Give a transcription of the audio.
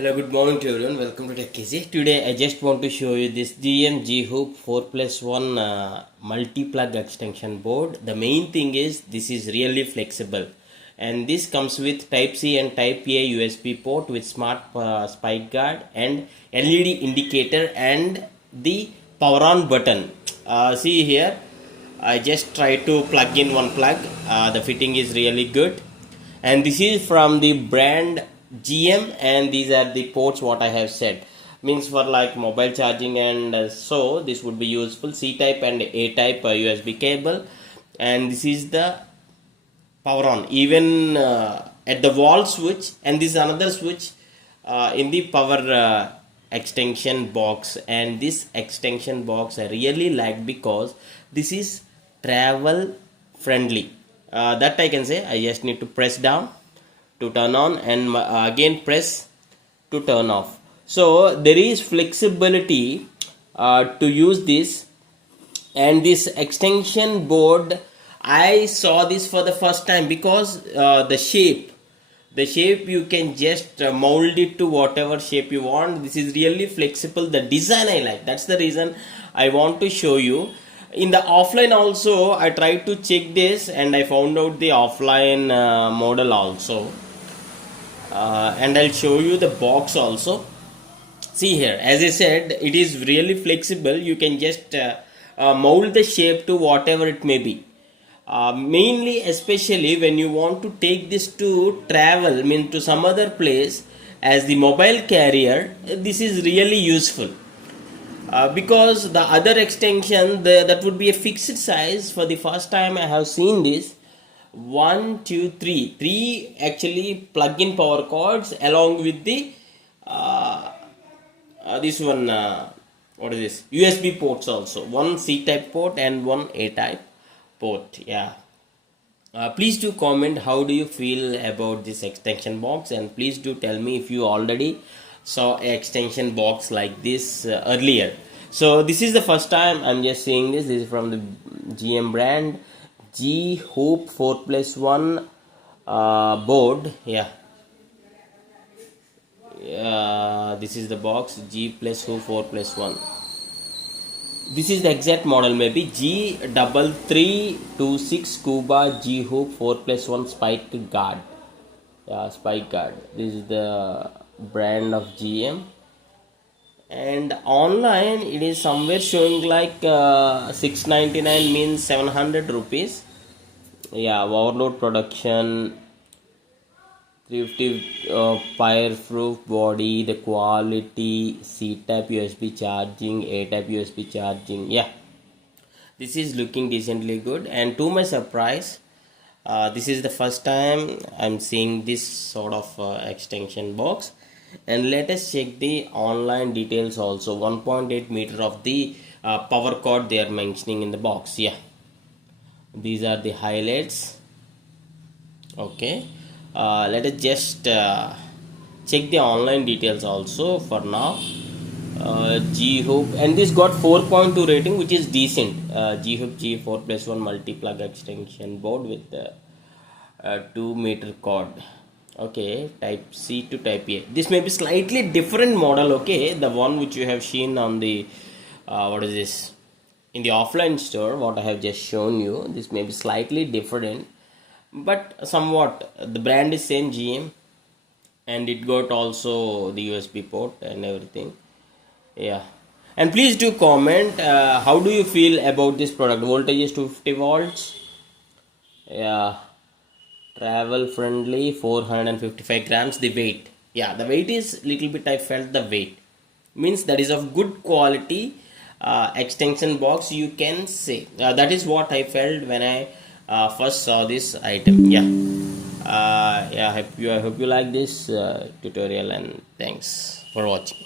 Hello, good morning to everyone. Welcome to Tech Easy. Today I just want to show you this GM G-Hoop 4+1 multi-plug extension board. The main thing is this is really flexible, and this comes with Type C and Type A USB port with smart spike guard and LED indicator and the power on button. See here, I just try to plug in one plug. The fitting is really good, and this is from the brand GM, and these are the ports what I have said, means for like mobile charging, and so this would be useful. C type and A type USB cable, and this is the power on, even at the wall switch, and this is another switch in the power extension box. And this extension box I really like because this is travel friendly. That I can say. I just need to press down to turn on, and again press to turn off. So there is flexibility to use this. And this extension board, I saw this for the first time because the shape you can just mold it to whatever shape you want. This is really flexible. The design I like, that's the reason I want to show you. In the offline also I tried to check this, and I found out the offline model also, and I'll show you the box also. See here, as I said, it is really flexible. You can just mold the shape to whatever it may be. Mainly, especially when you want to take this to travel, mean to some other place as the mobile carrier, this is really useful. Because the other extension, that would be a fixed size. For the first time I have seen this. 1 2 3 3 actually plug-in power cords along with the this one, what is this, USB ports also. One C type port and one A type port. Yeah. Please do comment how do you feel about this extension box, and please do tell me if you already saw an extension box like this earlier. So this is the first time I'm just seeing this. This is from the GM brand G-Hoop 4+1 board. Yeah. This is the box, G+Hoop 4+1. This is the exact model, maybe G3326 Scuba G-Hoop 4+1 spike guard. Spike guard. This is the brand of GM. And online it is somewhere showing like 699, means 700 rupees. Yeah, overload production, 350 fireproof body, the quality, C type USB charging, A type USB charging. Yeah, this is looking decently good. And to my surprise, this is the first time I'm seeing this sort of extension box. And let us check the online details also. 1.8 meter of the power cord they are mentioning in the box. Yeah, these are the highlights. Okay, let us just check the online details also for now. G-Hoop, and this got 4.2 rating, which is decent. G-Hoop G4+1 multi-plug extension board with 2 meter cord. Okay, type C to type A. This may be slightly different model. Okay, the one which you have seen on the what is this, in the offline store, what I have just shown you, this may be slightly different, but somewhat the brand is same, GM, and it got also the USB port and everything. Yeah, and please do comment how do you feel about this product. Voltage is 250 volts. Yeah, travel friendly, 455 grams. The weight, yeah, the weight is little bit, I felt the weight, means that is of good quality extension box, you can say. That is what I felt when I first saw this item. Yeah. I hope you like this tutorial, and thanks for watching.